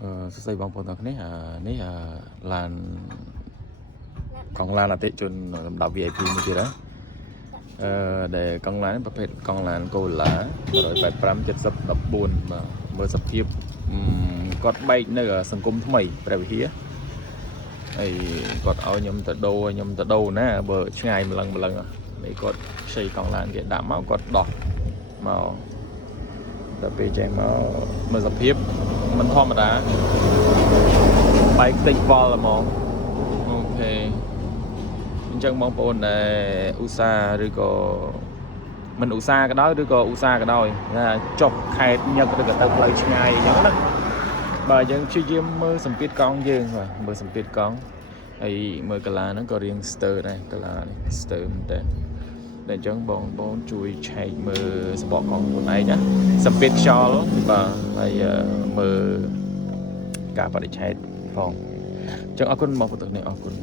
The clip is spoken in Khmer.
សរសៃបងប្អូនទាំងនេះនេះឡាន កង់ឡានអតិជនសម្រាប់ VIP មួយទៀតណាដែលកង់ឡានប្រភេទកង់ឡានកូឡា185 70 14បាទមើលសភាពគាត់បែកនៅសង្គមថ្មីព្រះវិហារហើយគាត់ឲ្យខ្ញុំទៅដូរណាបើឆ្ងាយម្លឹងនេះគាត់ខ្ចីកង់ឡានគេដាក់មកគាត់ដោះមកដល់ពេលចេញមកមើលសភាពមិនធម្មតាបែកតិចវល់ហ្មងអូខេអញ្ចឹងបងប្អូនដែលឧស្សាហ៍ឬក៏មិនឧស្សាហ៍ក៏ដោយឬក៏ឧស្សាហ៍ក៏ដោយថាចុះខេត្តញឹកឬក៏ទៅផ្លូវឆ្ងាយអញ្ចឹងណាបាទយើងព្យាយាមមើលសម្ពាធកង់យើងបាទមើលសម្ពាធកង់ហើយមើលកាឡាហ្នឹងក៏រៀងស្ទើរដែរកាឡានេះស្ទើរមែនតើតែអញ្ចឹងបងប្អូនជួយឆែកមើលសបកកង់ខ្លួនឯងណាសម្ពាធខ្យល់បាទហើយមើលការបរិច្ឆេទផងអញ្ចឹងអរគុណបងប្អូនទាំងនេះអរគុណ